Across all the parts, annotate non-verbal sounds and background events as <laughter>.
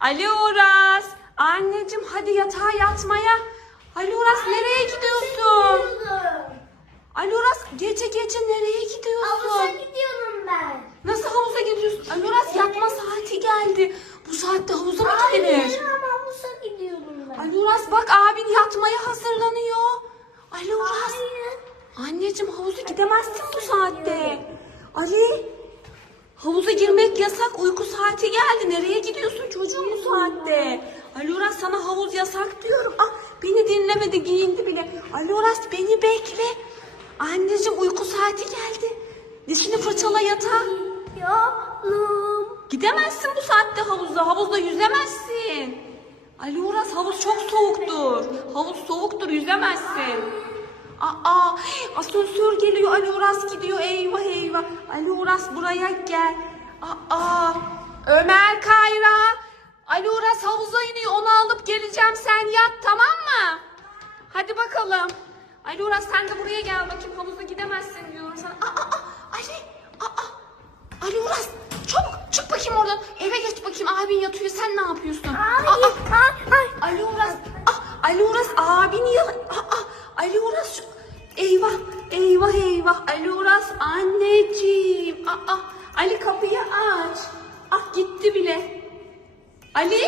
Ali Uras. Anneciğim hadi yatağa yatmaya. Ali Uras nereye gidiyorsun? Ali Uras gece gece nereye Havuza gidiyorsun? gidiyorum ben. Nasıl havuza gidiyorsun? Ali Uras yatma saati geldi. Bu saatte havuza mı Hayır gidilir? ama havuza gidiyorum ben. Ali Uras bak abin yatmaya hazırlanıyor. Ali Uras. Hayır. Anneciğim havuza gidemezsin bu saatte. Ali. Havuza girmek yasak. Uyku saati geldi. Nereye gidiyorsun çocuğum bu saatte? Ali Uras sana havuz yasak diyorum. Ah beni dinlemedi giyindi bile. Ali Uras beni bekle. Anneciğim uyku saati geldi. Dişini fırçala yatağa. Yavrum. Gidemezsin bu saatte havuza. Havuzda yüzemezsin. Ali Uras havuz çok soğuktur. Havuz soğuktur yüzemezsin. Aa asansör geliyor Ali Uras gidiyor eyvah eyvah. Ali Uras buraya gel. Aa Ömer Kayra. Ali Uras havuza iniyor onu alıp geleceğim sen yat tamam mı? Hadi bakalım. Ali Uras sen de buraya gel bakayım havuza gidemezsin diyorum sana. Aa, aa, Ali. Aa, Ali Uras çabuk çık bakayım oradan. Eve geç bakayım abin yatıyor sen ne yapıyorsun? Hayır. Aa, Hayır. Ali Uras. Ah, Ali Uras abini ya. Aa, Ali Uras. Eyvah, eyvah, eyvah. Ali Uras anneciğim. Aa, Ali kapıyı aç. Ah gitti bile. Ali.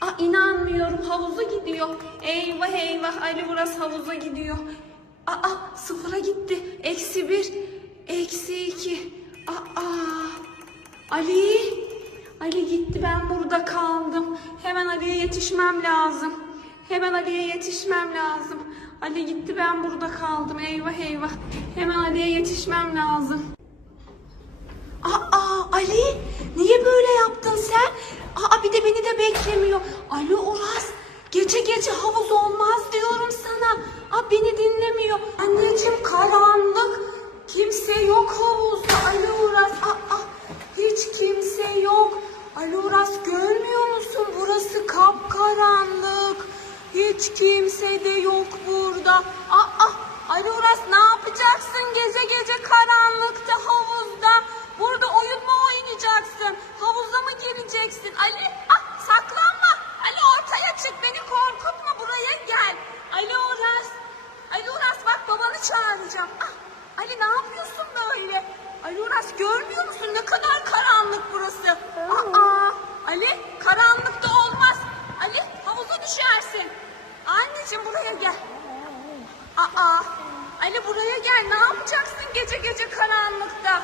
Ah inanmıyorum havuza gidiyor. Eyvah eyvah Ali Uras havuza gidiyor. Aa sıfıra gitti. Eksi bir. Eksi iki. Aa. Ali. Ali gitti ben burada kaldım. Hemen Ali'ye yetişmem lazım. Hemen Ali'ye yetişmem lazım. Ali gitti ben burada kaldım. Eyvah eyvah. Hemen Ali'ye yetişmem lazım. Aa Ali niye böyle yaptın sen? Aa bir de beni de beklemiyor. Ali Uras gece gece havuz olmaz diyorum sana. Aa beni dinlemiyor. Anneciğim karanlık. Kimse yok havuzda Ali Uras. Aa hiç kimse yok. Ali Uras görmüyor musun? Burası kapkaranlık. Hiç kimse de yok burada. Aa Ali Uras ne yapacaksın gece gece karanlıkta havuzda? Burada oyun mu oynayacaksın? Havuza mı gireceksin? Ali ah saklanma. Ali ortaya çık beni korkutma buraya gel. Ali Uras. Ali Uras bak babanı çağıracağım. Ah, Ali ne yapıyorsun böyle? Ali Uras görmüyor musun ne kadar karanlık burası? Aa Ali karanlıkta Anneciğim buraya gel. Aa, Ali buraya gel. Ne yapacaksın gece gece karanlıkta?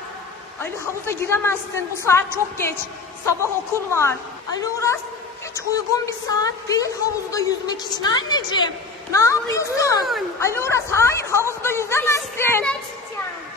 Ali havuza giremezsin. Bu saat çok geç. Sabah okul var. Ali Uras hiç uygun bir saat değil havuzda yüzmek için anneciğim. Ne yapıyorsun? Ali Uras hayır havuzda yüzemezsin.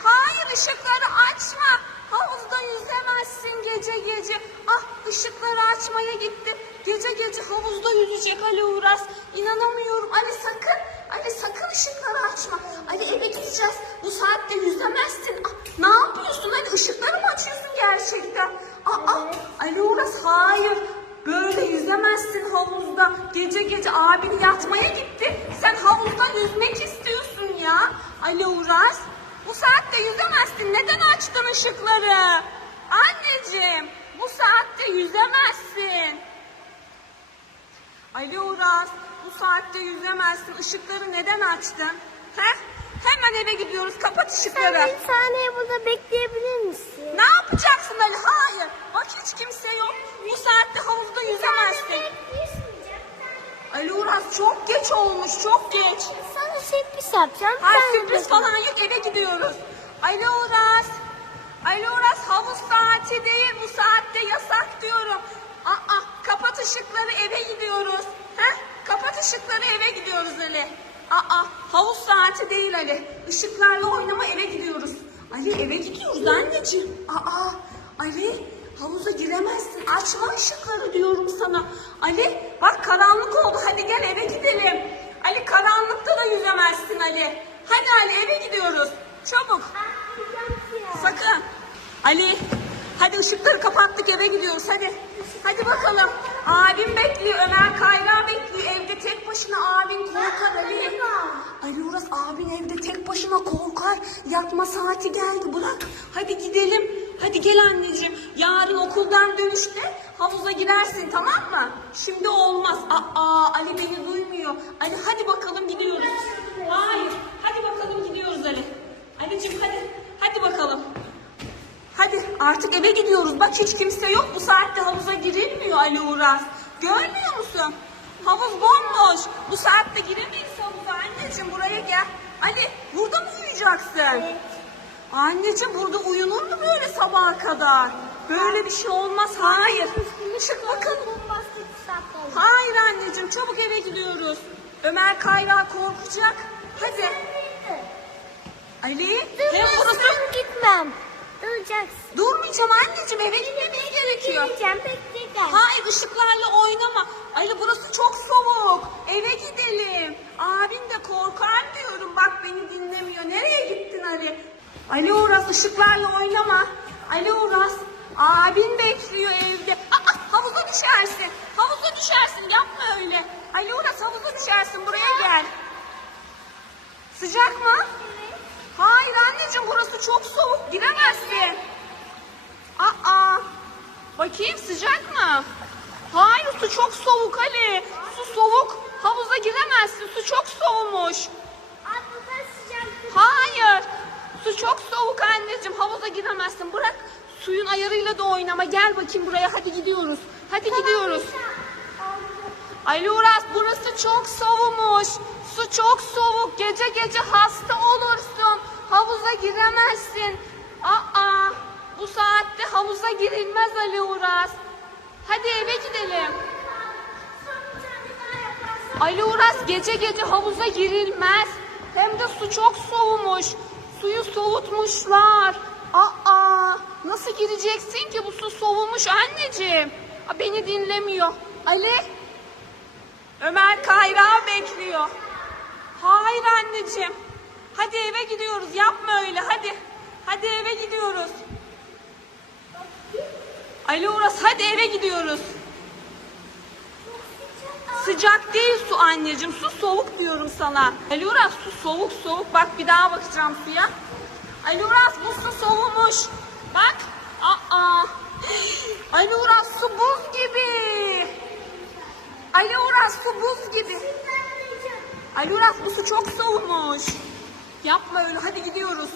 Hayır ışıkları açma. Havuzda yüzemezsin gece gece. Ah ışıkları açmaya gitti. Gece gece havuzda yüzecek Ali Uras. İnanamıyorum. Ali sakın. Ali sakın ışıkları açma. Ali eve gideceğiz. Bu saatte yüzemezsin. Ah, ne yapıyorsun? Ali ışıkları mı açıyorsun gerçekten? Aa, Ali Uras hayır. Böyle yüzemezsin havuzda. Gece gece abin yatmaya gitti. Sen havuzda yüzmek istiyorsun ya. Ali Uras. Bu saatte yüzemezsin. Neden açtın ışıkları? Anneciğim, bu saatte yüzemezsin. Ali Uras, bu saatte yüzemezsin. Işıkları neden açtın? He? Hemen eve gidiyoruz. Kapat Sen ışıkları. bir saniye burada bekleyebilir misin? Ne yapacaksın Ali? Hayır. Bak hiç kimse yok. Bu saatte havuzda yüzemezsin. Ali Uras çok geç olmuş, çok geç. Sana sürpriz yapacağım. Hayır sen sürpriz falan yok eve gidiyoruz. Ali Uras. Ali Uras havuz saati değil bu saatte yasak diyorum. Kapat ışıkları eve gidiyoruz. Heh, kapat ışıkları eve gidiyoruz Ali. Aa havuz saati değil Ali. Işıklarla oynama eve gidiyoruz. Ali eve gidiyoruz anneciğim. Aa Ali havuza giremezsin. Açma ışıkları diyorum sana. Ali bak karanlık oldu hadi gel eve gidelim. Ali karanlıkta da yüzemezsin Ali. Hadi Ali eve gidiyoruz. Çabuk. Sakın. Ali. Hadi ışıkları kapattık eve gidiyoruz hadi. Hadi bakalım. Abim bekliyor. Ömer Kayra bekliyor. Evde tek başına abin korkar Ali. Ali Uras abin evde tek başına korkar. Yatma saati geldi bırak. Hadi gidelim. Hadi gel anneciğim. Yarın okuldan dönüşte havuza girersin tamam mı? Şimdi olmaz. Aa Ali beni duymuyor. Ali hadi bakalım gidiyoruz. Hayır. Hadi bakalım gidiyoruz Ali. Anneciğim hadi. Hadi bakalım. Hadi artık eve gidiyoruz. Bak hiç kimse yok. Bu saatte havuza girilmiyor Ali Uras. Görmüyor musun? Havuz bomboş. Bu saatte giremeyiz havuza anneciğim. Buraya gel. Ali burada mı uyuyacaksın? Anneciğim burada uyunur mu böyle sabaha kadar? Böyle bir şey olmaz. Hayır. Çık bakalım. Hayır anneciğim çabuk eve gidiyoruz. Ömer Kayra korkacak. Hadi. Ali hem burası... Gitmem. Duracaksın. Durmayacağım anneciğim eve gitmemiz gerekiyor. Gideceğim bekleyeceğim. Hayır ışıklarla oynama. Ali burası çok soğuk. Eve gidelim. Abin de korkar diyorum. Bak beni dinlemiyor. Nereye gittin Ali? Ali Uras ışıklarla oynama. Ali Uras abin bekliyor evde. Aa, havuza düşersin. Havuza düşersin. Yapma öyle. Ali Uras havuza düşersin. Buraya gel. Sıcak mı? Hayır anneciğim burası çok soğuk. Giremezsin. Aa. Bakayım sıcak mı? Hayır su çok soğuk Ali. Su soğuk. Havuza giremezsin. Su çok soğumuş. Hayır. Su çok soğuk anneciğim. Havuza giremezsin. Bırak suyun ayarıyla da oynama. Gel bakayım buraya. Hadi gidiyoruz. Hadi gidiyoruz. Ali Uras burası çok soğumuş. Su çok soğuk. Gece gece hasta olursun. Havuza giremezsin. Aa, bu saatte havuza girilmez Ali Uras. Hadi eve gidelim. Ali Uras gece gece havuza girilmez. Hem de su çok soğumuş. Suyu soğutmuşlar. Aa, nasıl gireceksin ki bu su soğumuş anneciğim? Beni dinlemiyor. Ali, Ömer Kayra bekliyor. Hayır anneciğim. Hadi eve gidiyoruz. Yapma öyle. Hadi. Hadi eve gidiyoruz. Ali Uras hadi eve gidiyoruz. Sıcak değil su anneciğim. Su soğuk diyorum sana. Ali Uras su soğuk soğuk. Bak bir daha bakacağım suya. Ali Uras bu su soğumuş. Bak. Aa. Ali Uras su buz gibi. Ali Uras su buz gibi. Ali Uras bu su çok soğumuş. Yapma öyle hadi gidiyoruz.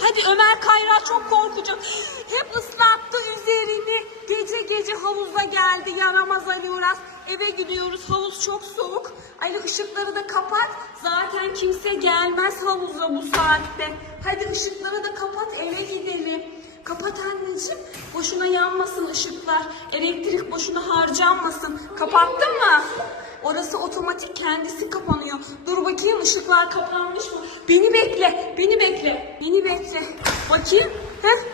Hadi Ömer Kayra çok korkacak. <gasps> Hep ıslattı üzerini. Gece gece havuza geldi yaramaz Ali Uras. Eve gidiyoruz havuz çok soğuk. Ali ışıkları da kapat. Zaten kimse gelmez havuza bu saatte. Hadi ışıkları da kapat eve gidelim. Kapat anneciğim. Boşuna yanmasın ışıklar. Elektrik boşuna harcanmasın. Kapattın mı? Orası otomatik kendisi kapanıyor. Dur bakayım ışıklar kapanmış mı? Beni bekle, beni bekle, beni bekle. Bakayım. Heh,